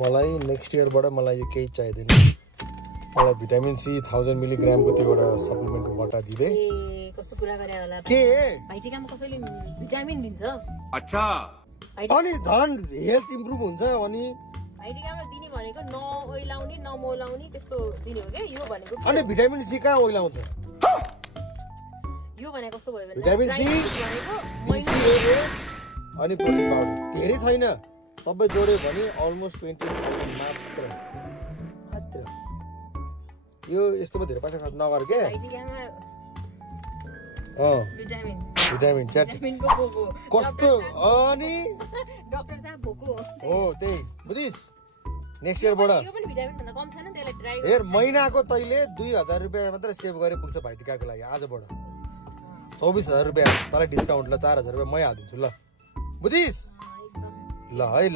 मलाई नेक्स्ट इयरबाट मलाई यो केही चाहिदैन मलाई भिटामिन सी 1000 मिलिग्रामको त्यो एउटा सप्लिमेन्टको बट्टा दिले ए कस्तो कुरा गरे होला के भाइटिकामा कसैले भिटामिन दिन्छ अच्छा अनि झन् हेल्थ इम्प्रुभ हुन्छ अनि भाइटिकामा दिने भनेको नओइलाउने नमोलाउने त्यस्तो दिने हो के यो भनेको अनि भिटामिन सी कहाँ ओइलाउँछ यो भनेको कस्तो भयो भने भिटामिन सी BCAA अनि प्रोटिन पाउडर धेरै छैन सबै जोड्यो भने अलमोस्ट 20,000 मात्र यो यस्तोमा धेरै पैसा खर्च नगर के भाइटिकामा भिटामिन च्याट कस्तो अनि डाक्टर साहब भोको हो त्यही बुझिस नेक्स्ट इयरबाट यो पनि भिटामिन भन्दा कम छैन त्यसलाई ट्राई हेर महिनाको तैले 2000 रुपैयाँ मात्र सेभ गरे पुग्छ भाइटिकाको लागि आजबाट 24,000 रुपैयाँ तँलाई डिस्काउन्ट ल 4,000 रुपैयाँ मै हालिदिन्छु ल बुझिस ल है